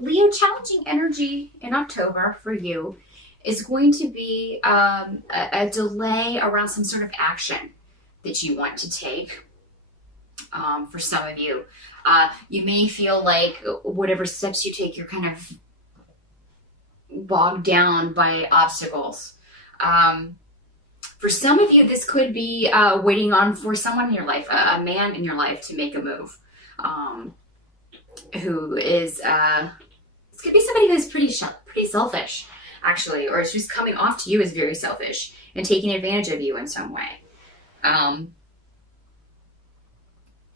Leo, challenging energy in October for you is going to be a delay around some sort of action that you want to take. For some of you, you may feel like whatever steps you take, you're kind of bogged down by obstacles. For some of you, this could be waiting on for someone in your life, a man in your life, to make a move. Who is this could be somebody who's pretty selfish, actually, or is just coming off to you as very selfish and taking advantage of you in some way.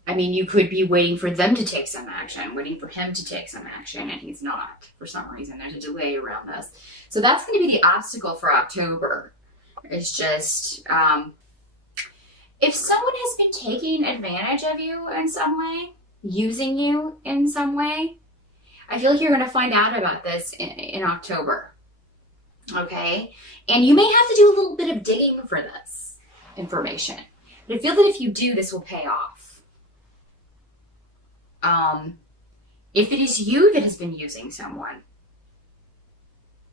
I mean, you could be waiting for them to take some action, waiting for him to take some action, and he's not. For some reason, there's a delay around this. So that's going to be the obstacle for October. It's just, if someone has been taking advantage of you in some way, using you in some way, I feel like you're going to find out about this in October. Okay? And you may have to do a little bit of digging for this information. But I feel that if you do, this will pay off. If it is you that has been using someone,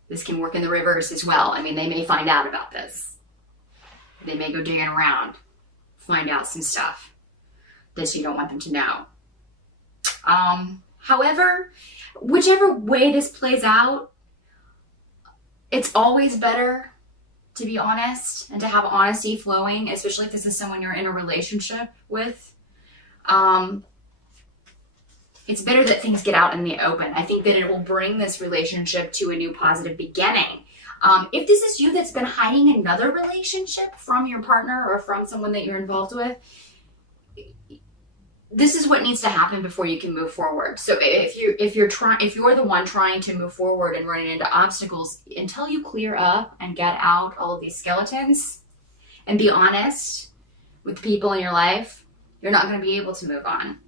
this can work in the reverse as well. I mean, they may find out about this. They may go digging around, find out some stuff that you don't want them to know. However, whichever way this plays out, it's always better to be honest and to have honesty flowing, especially if this is someone you're in a relationship with. It's better that things get out in the open. I think that it will bring this relationship to a new positive beginning. If this is you that's been hiding another relationship from your partner or from someone that you're involved with, this is what needs to happen before you can move forward. So if you're the one trying to move forward and running into obstacles, until you clear up and get out all of these skeletons and be honest with the people in your life, you're not going to be able to move on.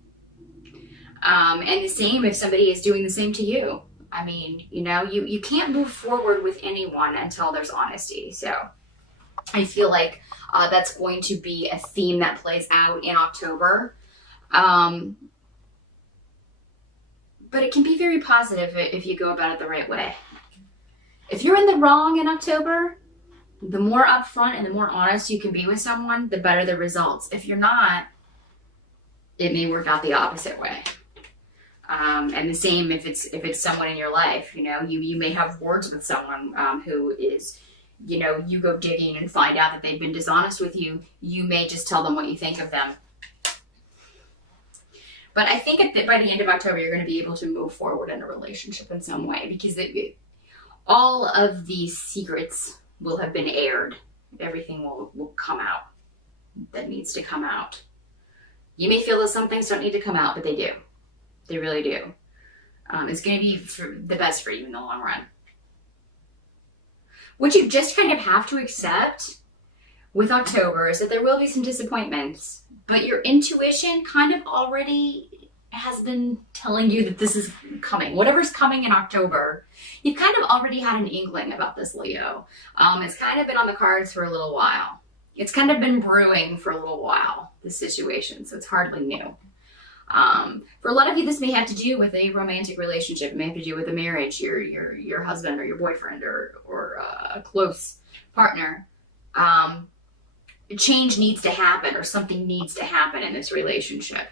And the same if somebody is doing the same to you. I mean, you can't move forward with anyone until there's honesty. So I feel like that's going to be a theme that plays out in October. But it can be very positive if you go about it the right way. If you're in the wrong in October, the more upfront and the more honest you can be with someone, the better the results. If you're not, it may work out the opposite way. And the same if it's someone in your life, you may have words with someone who is, you go digging and find out that they've been dishonest with you. You may just tell them what you think of them. But I think by the end of October, you're going to be able to move forward in a relationship in some way because all of these secrets will have been aired. Everything will come out that needs to come out. You may feel that some things don't need to come out, but they do. They really do. It's going to be the best for you in the long run. What you just kind of have to accept with October is that there will be some disappointments, but your intuition kind of already has been telling you that this is coming. Whatever's coming in October, you've kind of already had an inkling about this, Leo. It's kind of been on the cards for a little while. It's kind of been brewing for a little while, this situation, so it's hardly new. For a lot of you, this may have to do with a romantic relationship. It may have to do with a marriage, your husband or your boyfriend or a close partner. Change needs to happen or something needs to happen in this relationship.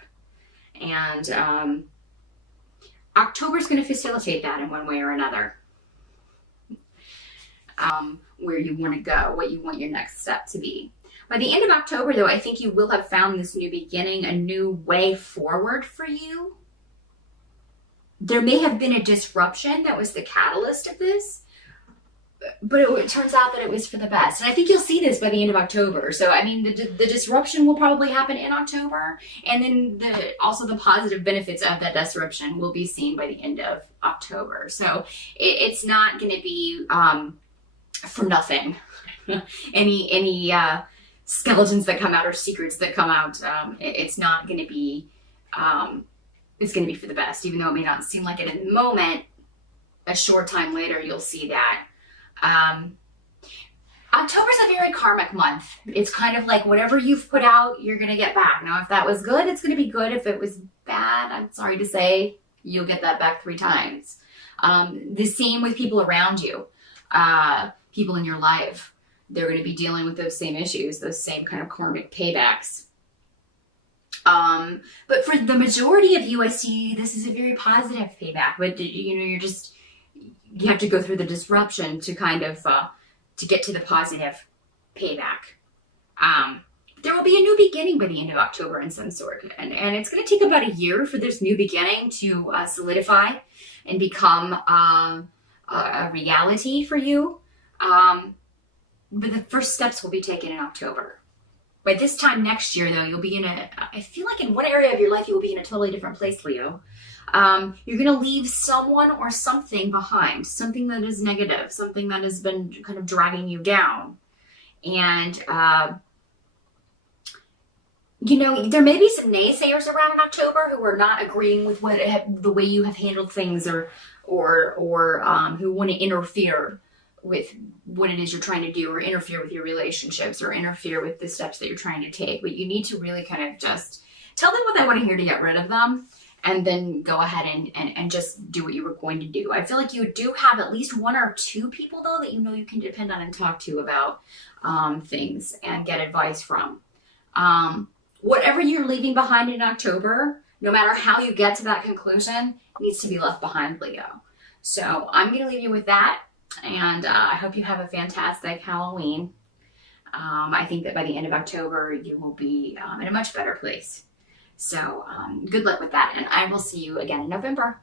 And October is going to facilitate that in one way or another. Where you want to go, what you want your next step to be. By the end of October, though, I think you will have found this new beginning, a new way forward for you. There may have been a disruption that was the catalyst of this, but it turns out that it was for the best. And I think you'll see this by the end of October. So, I mean, the disruption will probably happen in October, and then also the positive benefits of that disruption will be seen by the end of October. So it's not going to be for nothing. any skeletons that come out or secrets that come out, it's not going to be, it's going to be for the best, even though it may not seem like it in the moment. A short time later, you'll see that. October's a very karmic month. It's kind of like whatever you've put out, you're going to get back. Now, if that was good, it's going to be good. If it was bad, I'm sorry to say, you'll get that back 3 times. The same with people around you, people in your life. They're going to be dealing with those same issues, those same kind of karmic paybacks. But for the majority of you, I see this is a very positive payback. But you have to go through the disruption to kind of to get to the positive payback. There will be a new beginning by the end of October in some sort, and it's going to take about a year for this new beginning to solidify and become a reality for you. But the first steps will be taken in October. By this time next year, though, you'll be I feel like in one area of your life, you will be in a totally different place, Leo. You're going to leave someone or something behind, something that is negative, something that has been kind of dragging you down. And, there may be some naysayers around in October who are not agreeing with the way you have handled things or who want to interfere with what it is you're trying to do, or interfere with your relationships, or interfere with the steps that you're trying to take. But you need to really kind of just tell them what they want to hear to get rid of them, and then go ahead and just do what you were going to do. I feel like you do have at least 1 or 2 people, though, that you can depend on and talk to about things and get advice from. Whatever you're leaving behind in October, no matter how you get to that conclusion, needs to be left behind, Leo. So I'm going to leave you with that. And I hope you have a fantastic Halloween. I think that by the end of October, you will be in a much better place. So good luck with that. And I will see you again in November.